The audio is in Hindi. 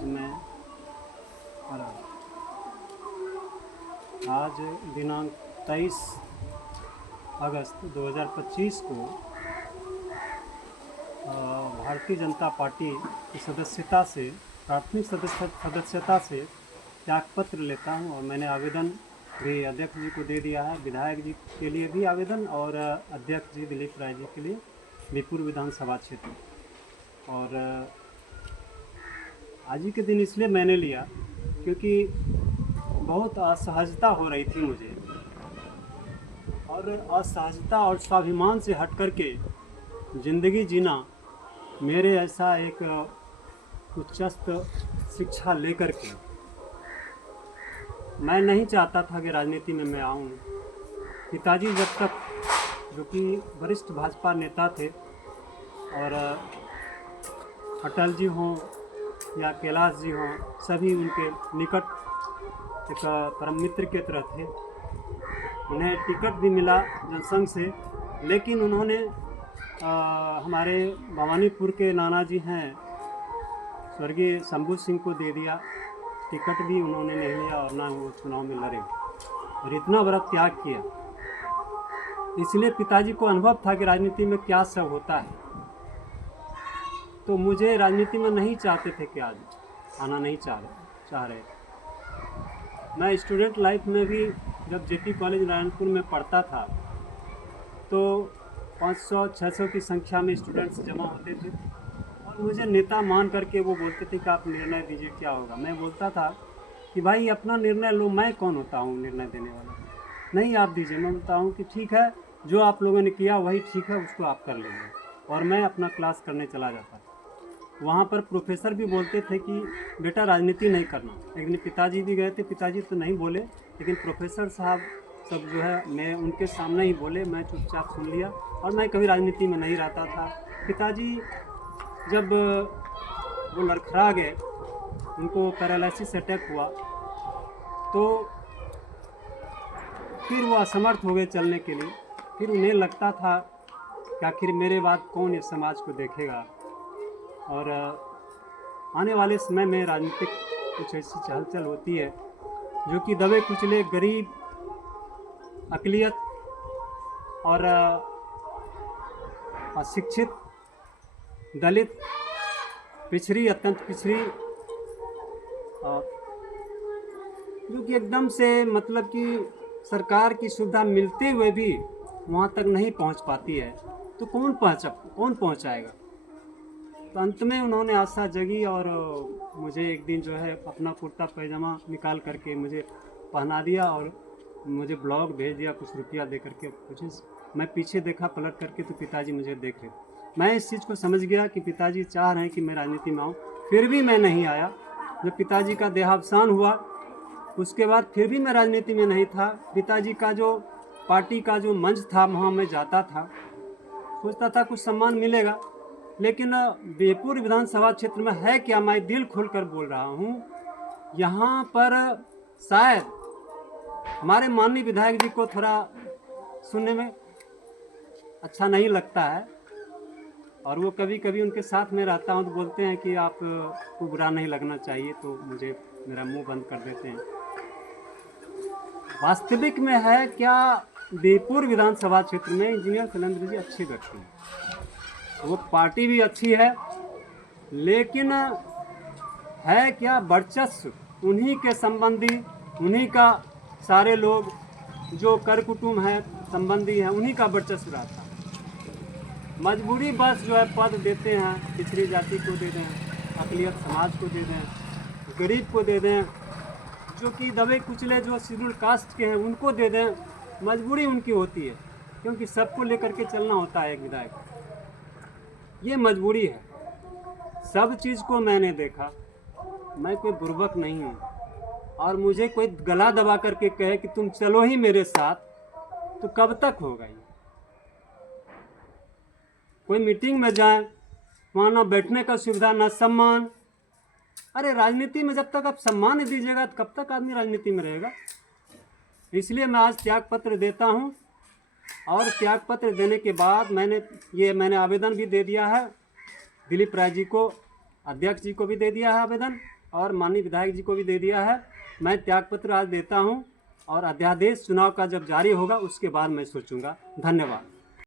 आज मैं आज दिनांक 23 अगस्त 2025 को भारतीय जनता पार्टी की सदस्यता से प्राथमिक सदस्यता से त्यागपत्र लेता हूं और मैंने आवेदन भी अध्यक्ष जी को दे दिया है। विधायक जी के लिए भी आवेदन और अध्यक्ष जी दिलीप राय जी के लिए बीपुर विधानसभा क्षेत्र। और आज ही के दिन इसलिए मैंने लिया क्योंकि बहुत असहजता हो रही थी मुझे, और असहजता और स्वाभिमान से हट कर के ज़िंदगी जीना मेरे ऐसा एक उच्चस्त शिक्षा लेकर के मैं नहीं चाहता था कि राजनीति में मैं आऊं। पिताजी जब तक, जो कि वरिष्ठ भाजपा नेता थे, और अटल जी हों या कैलाश जी हों, सभी उनके निकट एक परम मित्र के तरह थे। उन्हें टिकट भी मिला जनसंघ से, लेकिन उन्होंने हमारे भवानीपुर के नाना जी हैं स्वर्गीय शंभू सिंह को दे दिया। टिकट भी उन्होंने नहीं लिया और ना वो चुनाव में लड़े, और इतना बड़ा त्याग किया। इसलिए पिताजी को अनुभव था कि राजनीति में क्या सब होता है। तो मुझे राजनीति में नहीं चाहते थे कि आज आना नहीं चाह रहे। मैं स्टूडेंट लाइफ में भी जब जेपी कॉलेज नारायणपुर में पढ़ता था तो 500-600 की संख्या में स्टूडेंट्स जमा होते थे, और मुझे नेता मान करके वो बोलते थे कि आप निर्णय दीजिए क्या होगा। मैं बोलता था कि भाई अपना निर्णय लो, मैं कौन होता हूँ निर्णय देने वाला। नहीं, आप दीजिए। मैं बोलता हूँ कि ठीक है, जो आप लोगों ने किया वही ठीक है, उसको आप कर लेंगे। और मैं अपना क्लास करने चला जाता। वहाँ पर प्रोफेसर भी बोलते थे कि बेटा राजनीति नहीं करना। एक दिन पिताजी भी गए थे, पिताजी तो नहीं बोले, लेकिन प्रोफेसर साहब सब जो है मैं उनके सामने ही बोले। मैं चुपचाप सुन लिया, और मैं कभी राजनीति में नहीं रहता था। पिताजी जब वो लड़खड़ा गए, उनको पैरालिसिस अटैक हुआ, तो फिर वो असमर्थ हो गए चलने के लिए। फिर उन्हें लगता था कि आखिर मेरे बाद कौन इस समाज को देखेगा। और आने वाले समय में राजनीतिक कुछ ऐसी चहलचल होती है जो कि दबे कुचले गरीब, अक़लियत और अशिक्षित, दलित, पिछड़ी, अत्यंत पिछड़ी, जो कि एकदम से मतलब कि सरकार की सुविधा मिलते हुए भी वहाँ तक नहीं पहुँच पाती है, तो कौन पहुँचाएगा। तो अंत में उन्होंने आशा जगी, और मुझे एक दिन जो है अपना कुर्ता पैजामा निकाल करके मुझे पहना दिया और मुझे ब्लॉग भेज दिया कुछ रुपया दे करके। कुछ मैं पीछे देखा पलट करके, तो पिताजी मुझे देख रहे। मैं इस चीज़ को समझ गया कि पिताजी चाह रहे हैं कि मैं राजनीति में आऊँ। फिर भी मैं नहीं आया। जब पिताजी का देहावसान हुआ उसके बाद फिर भी मैं राजनीति में नहीं था। पिताजी का जो पार्टी का जो मंच था वहाँ मैं जाता था, सोचता था कुछ सम्मान मिलेगा, लेकिन बीपुर विधानसभा क्षेत्र में है क्या, मैं दिल खोलकर बोल रहा हूँ, यहाँ पर शायद हमारे माननीय विधायक जी को थोड़ा सुनने में अच्छा नहीं लगता है, और वो कभी कभी उनके साथ में रहता हूँ तो बोलते हैं कि आप को बुरा नहीं लगना चाहिए, तो मुझे मेरा मुंह बंद कर देते हैं। वास्तविक में है क्या, बीपुर विधानसभा क्षेत्र में इंजीनियर शैलेंद्र जी अच्छे व्यक्ति हैं, वो पार्टी भी अच्छी है, लेकिन है क्या वर्चस्व उन्हीं के संबंधी, उन्हीं का सारे लोग जो कर कुटुंब हैं, संबंधी हैं, उन्हीं का वर्चस्व रहता है। मजबूरी बस जो है पद देते हैं, पिछड़ी जाति को दे दें, अक़लियत समाज को दे दें, गरीब को दे दें, जो कि दबे कुचले जो शेड्यूल कास्ट के हैं उनको दे दें। मजबूरी उनकी होती है, क्योंकि सबको लेकर के चलना होता है एक विधायक। ये मजबूरी है। सब चीज़ को मैंने देखा, मैं कोई बुर्बक नहीं हूँ, और मुझे कोई गला दबा करके कहे कि तुम चलो ही मेरे साथ, तो कब तक होगा ये। कोई मीटिंग में जाए, वहाँ ना बैठने का सुविधा, ना सम्मान। अरे राजनीति में जब तक आप सम्मान नहीं दीजिएगा तो कब तक आदमी राजनीति में रहेगा। इसलिए मैं आज त्याग पत्र देता हूँ, और त्याग पत्र देने के बाद मैंने आवेदन भी दे दिया है दिलीप राय जी को, अध्यक्ष जी को भी दे दिया है आवेदन, और माननीय विधायक जी को भी दे दिया है। मैं त्यागपत्र आज देता हूं और अध्यादेश चुनाव का जब जारी होगा उसके बाद मैं सोचूंगा। धन्यवाद।